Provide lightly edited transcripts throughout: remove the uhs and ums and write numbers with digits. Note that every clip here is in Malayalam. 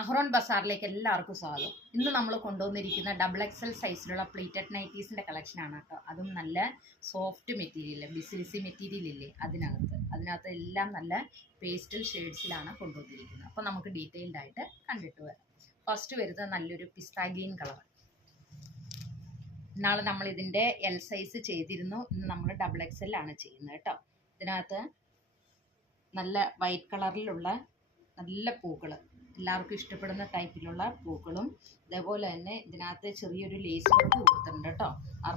അഹ്റോൺ ബസാറിലേക്ക് എല്ലാവർക്കും സ്വാഗതം. ഇന്ന് നമ്മൾ കൊണ്ടുവന്നിരിക്കുന്ന XXL സൈസിലുള്ള പ്ലീറ്റഡ് നൈറ്റീസിൻ്റെ കളക്ഷനാണ് കേട്ടോ. അതും നല്ല സോഫ്റ്റ് മെറ്റീരിയൽ, ബിസിലിസി മെറ്റീരിയൽ ഇല്ലേ, അതിനകത്ത് എല്ലാം നല്ല പേസ്റ്റൽ ഷെയ്ഡ്സിലാണ് കൊണ്ടുവന്നിരിക്കുന്നത്. അപ്പോൾ നമുക്ക് ഡീറ്റെയിൽഡ് ആയിട്ട് കണ്ടിട്ട് വരാം. ഫസ്റ്റ് വരുന്നത് നല്ലൊരു പിസ്ത ഗ്രീൻ കളർ. ഇന്നാൾ നമ്മൾ ഇതിൻ്റെ L സൈസ് ചെയ്തിരുന്നു. ഇന്ന് നമ്മൾ XXL ആണ് ചെയ്യുന്നത് കേട്ടോ. ഇതിനകത്ത് നല്ല വൈറ്റ് കളറിലുള്ള നല്ല പൂക്കൾ, എല്ലാവർക്കും ഇഷ്ടപ്പെടുന്ന ടൈപ്പിലുള്ള പൂക്കളും, അതേപോലെ തന്നെ ഇതിനകത്ത് ചെറിയൊരു ലേസ് വർക്ക് കൊടുത്തിട്ടുണ്ട് കേട്ടോ.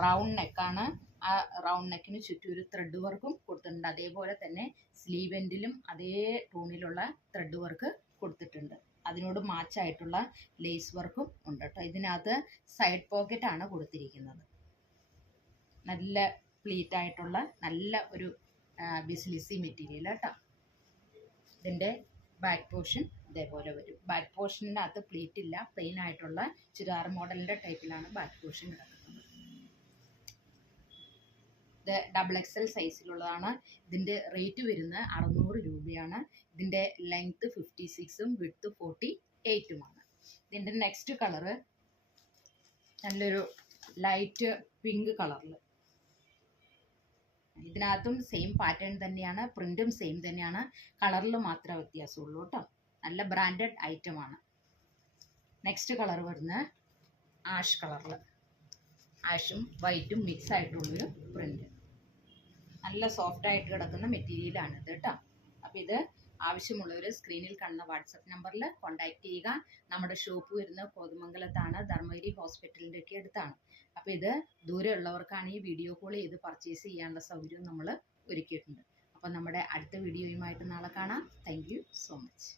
റൗണ്ട് നെക്കാണ്. ആ റൗണ്ട് നെക്കിന് ചുറ്റും ഒരു ത്രെഡ് വർക്കും കൊടുത്തിട്ടുണ്ട്. അതേപോലെ തന്നെ സ്ലീവ് എൻഡിലും അതേ ടൂണിലുള്ള ത്രെഡ് വർക്ക് കൊടുത്തിട്ടുണ്ട്. അതിനോട് മാച്ചായിട്ടുള്ള ലേസ് വർക്കും ഉണ്ട് കേട്ടോ. ഇതിനകത്ത് സൈഡ് പോക്കറ്റാണ് കൊടുത്തിരിക്കുന്നത്. നല്ല പ്ലീറ്റ് ആയിട്ടുള്ള നല്ല ഒരു ബിസിലിസി മെറ്റീരിയൽ കേട്ടോ. ഇതിൻ്റെ ബാക്ക് പോർഷൻ ഇതേപോലെ വരും. ബാക്ക് പോർഷനകത്ത് പ്ലീറ്റ് ഇല്ല, പ്ലെയിൻ ആയിട്ടുള്ള ചുരിദാർ മോഡലിൻ്റെ ടൈപ്പിലാണ് ബാക്ക് പോർഷൻ കിടക്കുന്നത്. ഇത് XXL സൈസിലുള്ളതാണ്. ഇതിൻ്റെ റേറ്റ് വരുന്നത് 600 രൂപയാണ്. ഇതിൻ്റെ ലെങ്ത്ത് 56ഉം വിഡ്ത്ത് 48ഉമാണ്. ഇതിൻ്റെ നെക്സ്റ്റ് കളറ് നല്ലൊരു ലൈറ്റ് പിങ്ക് കളറിൽ. ഇതിനകത്തും സെയിം പാറ്റേൺ തന്നെയാണ്, പ്രിൻറ്റും സെയിം തന്നെയാണ്, കളറിൽ മാത്രമേ വ്യത്യാസമുള്ളൂ കേട്ടോ. നല്ല ബ്രാൻഡഡ് ഐറ്റമാണ്. നെക്സ്റ്റ് കളർ വരുന്നത് ആഷ് കളറിൽ, ആഷും വൈറ്റും മിക്സ് ആയിട്ടുള്ളൊരു പ്രിൻറ്റ്. നല്ല സോഫ്റ്റ് ആയിട്ട് കിടക്കുന്ന മെറ്റീരിയലാണ് ഇത് കേട്ടോ. അപ്പോൾ ഇത് ആവശ്യമുള്ളവർ സ്ക്രീനിൽ കാണുന്ന വാട്സപ്പ് നമ്പറിൽ കോൺടാക്റ്റ് ചെയ്യുക. നമ്മുടെ ഷോപ്പ് വരുന്നത് കോതമംഗലത്താണ്, ധർമ്മഗിരി ഹോസ്പിറ്റലിൻ്റെ ഒക്കെ അടുത്താണ്. അപ്പോൾ ഇത് ദൂരെയുള്ളവർക്കാണ് ഈ വീഡിയോ കോൾ ചെയ്ത് പർച്ചേസ് ചെയ്യാനുള്ള സൗകര്യവും നമ്മൾ ഒരുക്കിയിട്ടുണ്ട്. അപ്പോൾ നമ്മുടെ അടുത്ത വീഡിയോയുമായിട്ട് നാളെ കാണാം. Thank you so much.